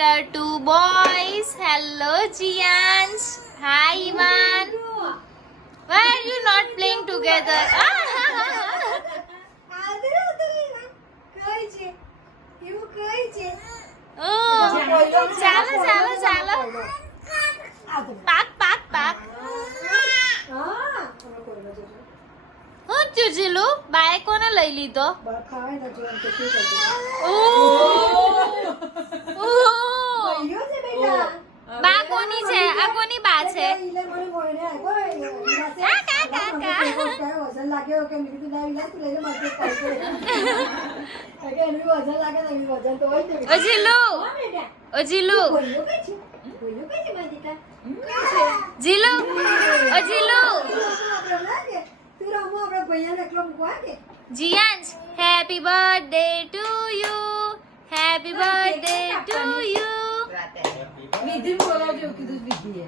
are two boys. Hello, Giansh. Hi, Ivan. Why are you not playing together? Oh, chalo, chalo, chalo. Pak, pak, pak. હું થયું જીલુ? બાએ કોને લઈ લીધો? બા કોની છે? આ કોની બા છે? ઓ જીલુ, ઓ જીલુ, જીલુ, ઓ Jilu. Giansh, happy birthday to you. Happy birthday to you. વિધિ બોલાવજો કીધું વિધિ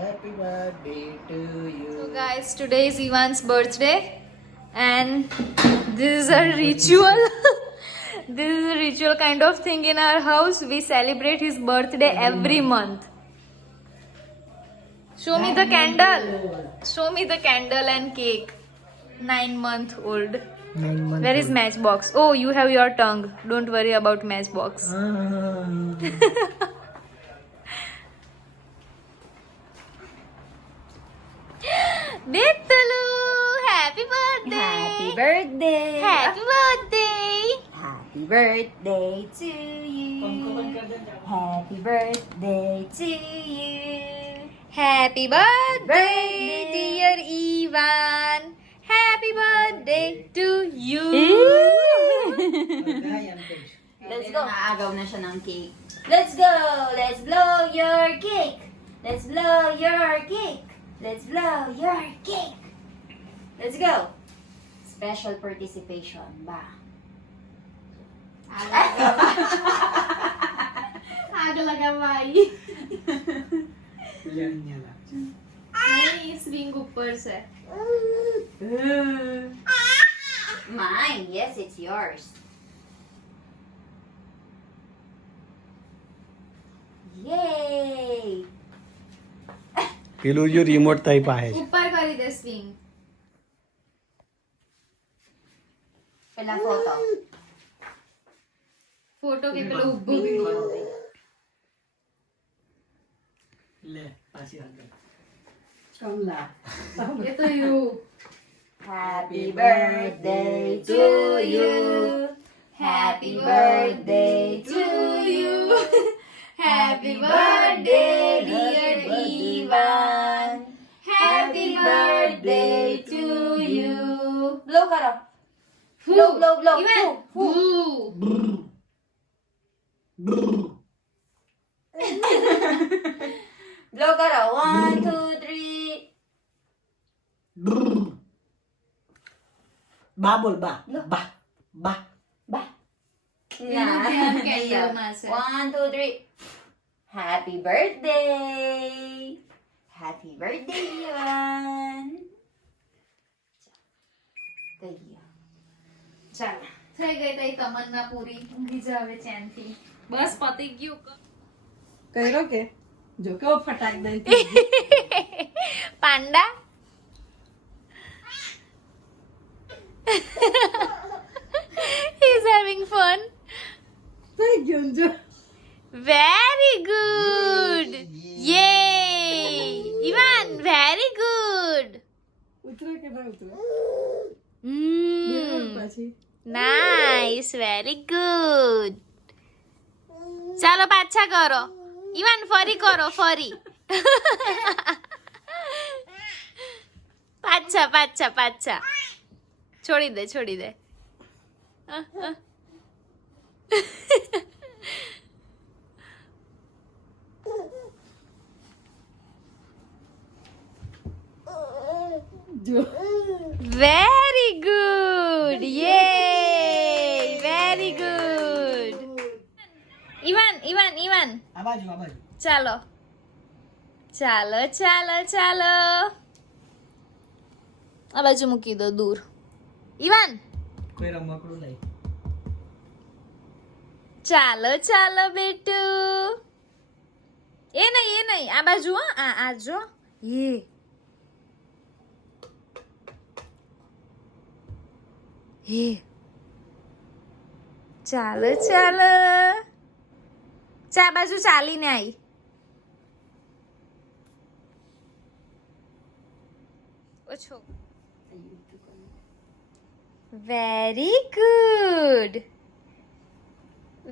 Happy birthday to you. So guys, today is Ivan's birthday and this is a ritual. This is a ritual kind of thing in our house. We celebrate his birthday every month. Show me the candle. Show me the candle and cake. 9-month old. 9 months. Where is matchbox? Oh, you have your tongue. Don't worry about matchbox. Bitalu, happy birthday. Happy birthday. Happy birthday. Happy birthday to you. Happy birthday to you. Happy birthday, dear Ivan. Happy birthday to you. Let's go. Naagaw na siya ng cake. Let's go. Let's blow your cake. Let's blow your cake. Let's blow your cake. Let's go. Special participation ba? આગળગાવાઈ નહીં swing ઉપર છે. Mine. Yes, it's yours. Yay! પેલું જો remote તાઈ પાસે છે. ઉપર કરી દે swing. Pala photo. Photo કે પેલો ઊભો વિડિયો. લે પાછી આગળ. એ તો you. Happy birthday to you. Happy birthday to you. Happy birthday, dear Ivan. Happy birthday to you. Blow karo. Blow, blow, blow. Ivan. Foo, foo. Blow karo. 1, 2, 3. બા બોલ બા બા બા Ba. Nah. Candle mas. 1, 2, 3. Happy birthday. Happy birthday, Ivan. ચાલો થઈ ગઈ તઈ તમન્ના પૂરી. ઊંઘી જા હવે ચેનથી. બસ પતી ગયું. કર્યો કે જો કેવો ફટાક દઈ પાંડા. He's having fun. થઈ ગયું જો Very good. Yay. Ivan, very good. ઉતરે કે ના ઉતરે Mm. પછી Nice, very good. ચાલો પાછા કરો. ઇવાન ફરી કરો ફરી. પાછા પાછા પાછા. છોડી દે છોડી દે. જો Very good. Yay. Very good. Ivan, Ivan, Ivan. આ બાજુ ચાલો ચાલો ચાલો ચાલો આ બાજુ મૂકી દો દૂર. ઇવાન કોઈ રમકડું લઈ ચાલો ચાલો બેટુ. એ નહીં આ બાજુ હો. આ જો હે ચાલો ચાલો. ચા બાજુ ચાલીને આવી. ઓછો. Very good.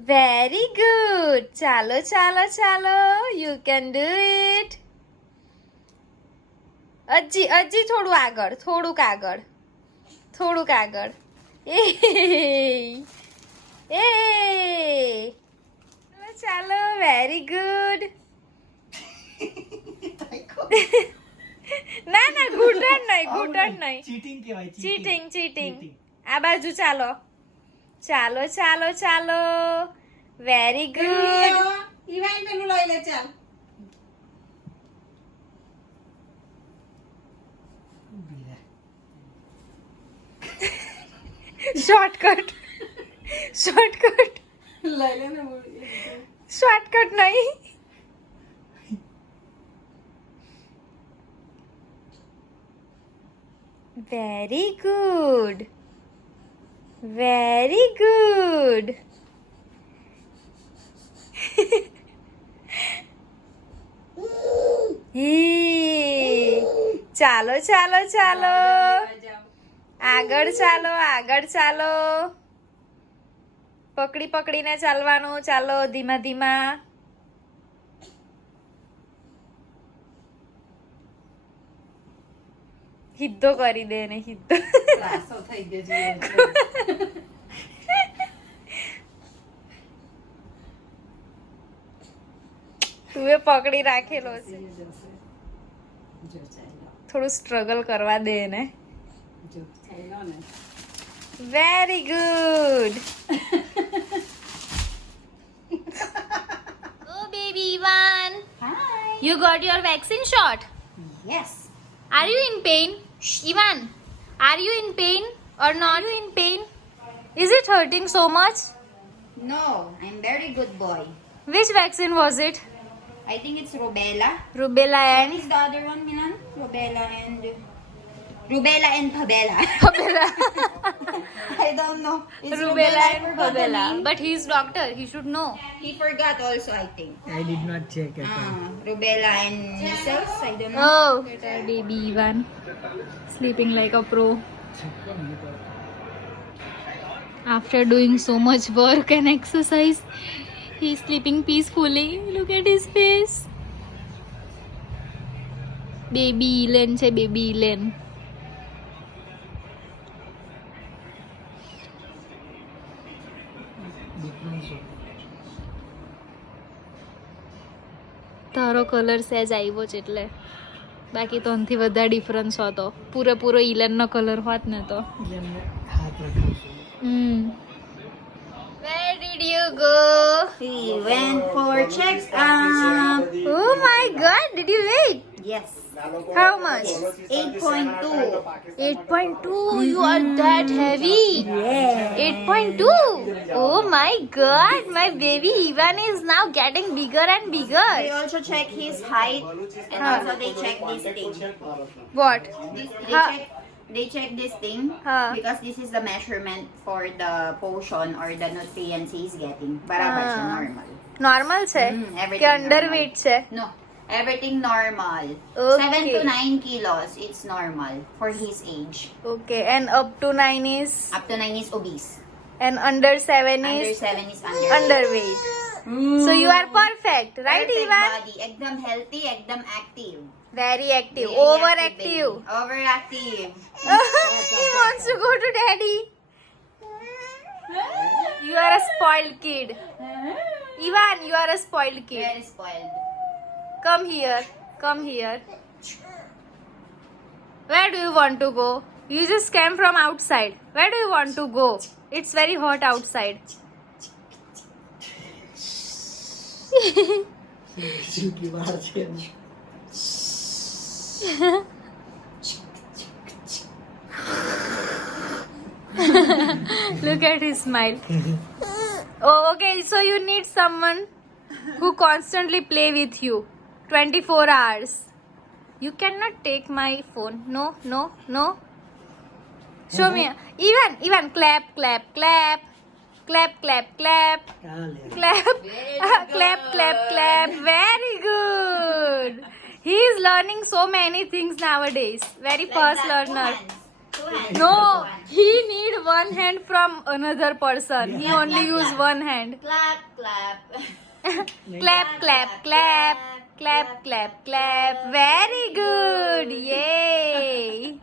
Very good. ચાલો ચાલો ચાલો. You can do it. હજી થોડુંક આગળ. એ ચાલો. Very good. ના ઘૂંટણ નહીં. ચીટિંગ કહેવાય ચીટિંગ. આ બાજુ ચાલો. ચાલો. Very good. ઈવાન પેલું લઈ લે ચાલ. શોર્ટકટ લઈ લે ને શોર્ટકટ નહીં. Very good. ચાલો આગળ ચાલો. પકડીને ચાલવાનું. ચાલો ધીમા. હિદ્દો કરી દે ને હિદ્દો. ત્રાસો થઈ ગયો છે. તું એ પકડી રાખેલો છે. જો ચાલો. થોડું સ્ટ્રગલ કરવા દે ને. જો ચાલો ને. Very good. Oh baby Ivan, Hi. you got your vaccine shot. Yes. Are you in pain? Ivan, are you in pain or not? Are you in pain? Is it hurting so much? No, I'm very good boy. Which vaccine was it? I think it's rubella. Rubella What and is the other one, Milan? Rubella and pabella. Pabella. I don't know. It's Rubella I and forgot the Pabella. name. But he is doctor. He should know. He forgot also, I think. I did not check it. Rubella and measles. I don't know. Oh, look at our baby Ivan sleeping like a pro. After doing so much work and exercise, he's sleeping peacefully. Look at his face. Baby Elen છે baby Elen. તારો colour સહેજ આવ્યો છે એટલે બાકી તો આનાથી વધારે ડિફરન્સ હતો. પૂરેપૂરો ઇલેનનો કલર હોત ને તો. હાથ રખાવશું. Where did you go? We went for checkup. Oh my god, did you weigh? Yes. How much? 8.2. 8.2. You are that heavy. Yeah. 8.2. Oh my god, my baby Ivan is now getting bigger and They bigger. also check his height and also they check this thing. What? Huh. They check this thing Huh. because this is the measurement for the portion or the nutrients he's getting. Barabar siya, Ah. normal. Normal છે Everything કે underweight normal. છે? No, everything normal. Okay. 7 to 9 kilos, it's normal for his age. Okay, and up to 9 is, Up to 9 is obese. and under 7 Under is 7 is underweight. underweight. So you are perfect, right Perfect Ivan? body, ekdam healthy, ekdam active. Very active. Very Overactive. baby. Overactive. He wants to go to daddy. You are a spoiled kid. Ivan, you are a spoiled kid. Very spoiled. Come here. Come here. Where do you want to go? You just came from outside. Where do you want to go? It's very hot outside. શીખી બહાર છે. Look at his smile. Oh, okay. So you need someone who constantly play with you 24 hours. You cannot take my phone. No, no, no. Show me. Even clap, clap, clap. Clap, clap, clap. Clap. Clap, clap, clap. Very good. He is learning so many things nowadays. Very fast learner. Two hands. No, he need one hand from another person. He only use one hand. Clap, clap. Clap, clap, clap. Clap, clap, clap. Very good. Yay.